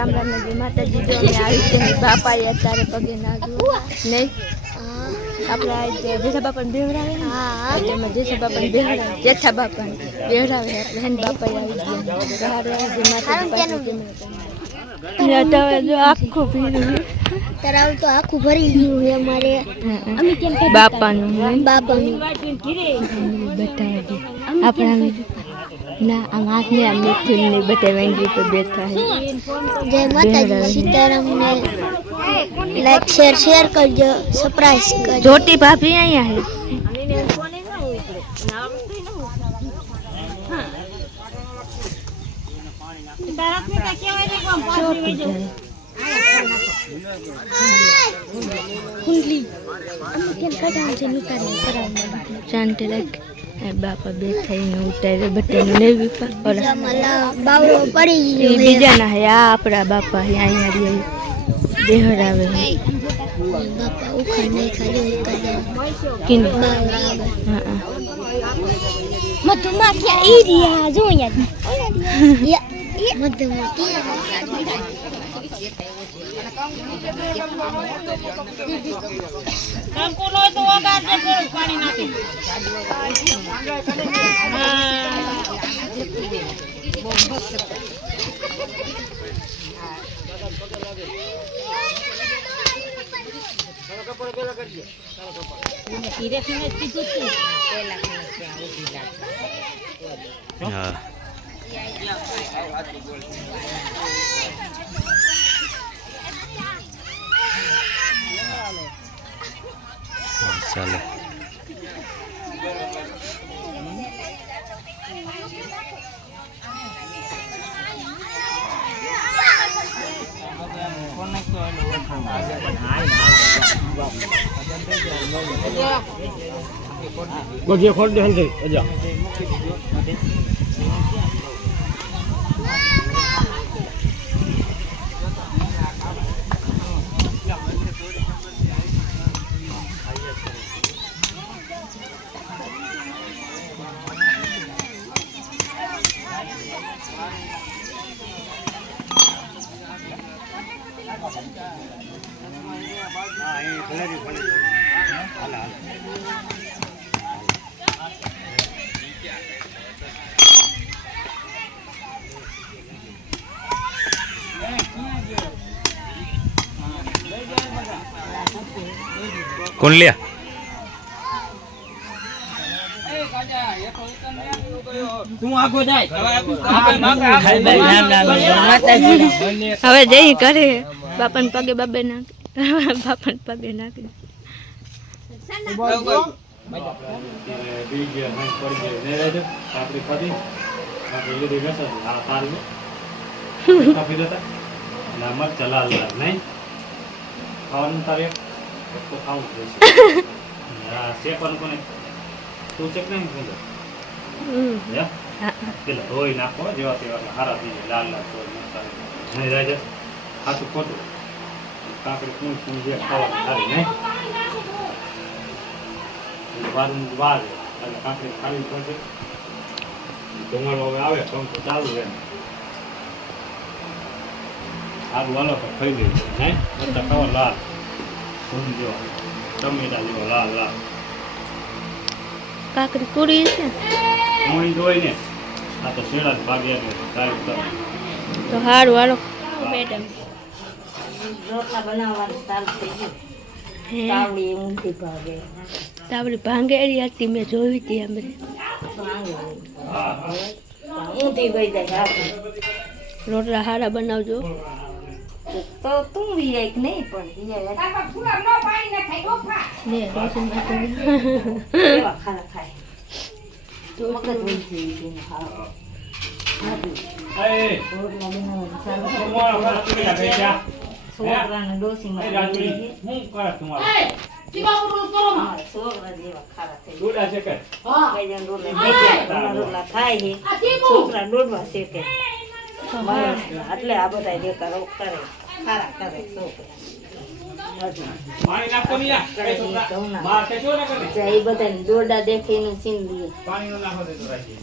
રામ રામ ને માતાજી જો અમે આવી છે બાપાએ અત્યારે પગે નાખ્યું નહીં આપણે આ જેઠા બાપાને બેવડાવે ને એટલે એમાં જેઠા બાપાને બેવડાવે જેઠા બાપાને બેવડાવે એટલે હેન બાપાએ આવી ગયા માતાજી પાસે જો આખું ભીડું તરાવ તો આખું ભરી ગયું છે અમારે અમે કેમ બાપાનું બતાવી આપણા ના આમ હાથને આમ મીઠું ને બધા વેંગી પર બેઠા છે જય માતાજી સીતારામ ને લાઈક શેર કરજો સરપ્રાઈઝ કરજો જોટી ભાભી અહીંયા કુંડલી અમે કેમ કઢાવ છે નીકાળી કરાવ શાંતિ રાખ બાપા બે થઈને ઉતારે બટેનું લેવી બાવડો પડી ગયો બીજાના હે આ આપણા બાપા અહીંયા રહી દેહરાવે બાપા ઉખાડ નહીં ખાજો કિન હા મધુમાખિયા ઈ રહ્યા જો અહીંયા મધુમાખિયા કામકો નો તો વગાડ દે થોડું પાણી નાખી હા ચાલે ગોજે ખોલ દે હંતે અજા કોણ લ્યા તું આગો જાય હવે જઈ કરે બાપાને પગે બાબે નાખે બાપાને પગે નાખે તું ચેક નહીં પેલા ધોઈ નાખો જેવા તેવા હારા થઈ લાલ લાલ નહીં રાજા ખાતું ખોટું કાકડી કુણ કુણ જે ખાવાનું સારી નહીં વારું વાર એટલે કાકડી ખાવી પડશે ડુંગળો હવે આવે તો ચાલુ રહે સારું વાલો તો ખાઈ ગયું નહીં બધા ખાવા લાલ કુણ જેવો ટમેટા જેવો લાલ લાલ કાકડી પૂરી છે મોઈ જોઈ ને આ તો શેડા ભાગ્યા સારું કર તો હારું હાલો મેડમ રોટલા બનાવવાનું ચાલુ થઈ ગયું તાવડી ઊંધી ભાગે તાવડી ભાંગેલી હતી મેં જોઈ હતી અમે ઊંધી વહી જાય આપણે રોટલા હારા બનાવજો તો તું બી એક નહીં પણ ને રોટલી એવા ખાના ખાય મગજ ઊંધી ઊંધીને ખાવા રોટલા બનાવવાનું ચાલુ છોકરાને ડોસીમાં છોકરા જેવા ખારા થઈ રોટલા થાય છે છોકરા દોડવા શેકે એટલે આ બધા દેખાડો કરે ખારા કરે છોકરા પાણી નાખો ને યાર કઈ છોકરા બહાર કે જો ના કરે એ બધાને દોરડા દેખીને સીન દઈએ પાણી નો નાખો દે તો રાખી